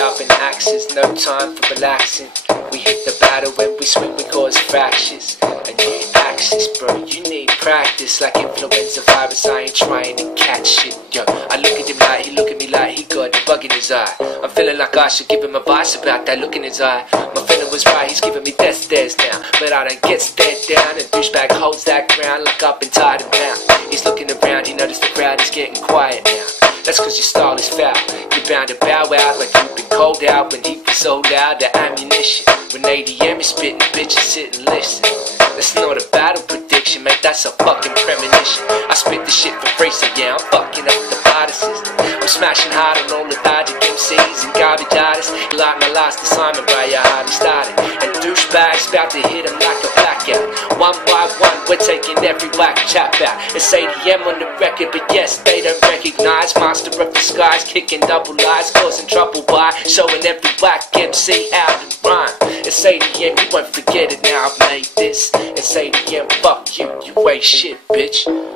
sharpen axes, no time for relaxing. We hit the battle when we swing, we cause fractures. And you axis, bro, you need practice. Like influenza virus, I ain't trying to catch shit, yo. I look at him like, he look at me like he got a bug in his eye. I'm feeling like I should give him advice about that look in his eye. My feeling was right, he's giving me death stares now. But I don't get stared down, and douchebag holds that ground like I've been tied and bound. He's looking around, he noticed the crowd is getting quiet now. That's cause your style is foul. You're bound to bow out like you've been called out when he was so loud, the ammunition. When ADM is spitting, bitches sit and listen. That's not a battle prediction, mate, that's a fucking premonition. I spit the shit for free, so yeah, I'm fucking up the barter system. I'm smashing hard on all the logic MCs and garbage artists. Like my last assignment, bro, you hardly started. And douchebags about to hit him like a blackout. One by one, we're taking every whack chap out. It's ADM on the record, but yes, they don't recognize. Master of the skies, kicking double lies, causing trouble by showing every whack MC how to rhyme. It's ADM, you won't forget it now, I've made this. It's ADM, fuck you, you ain't shit, bitch.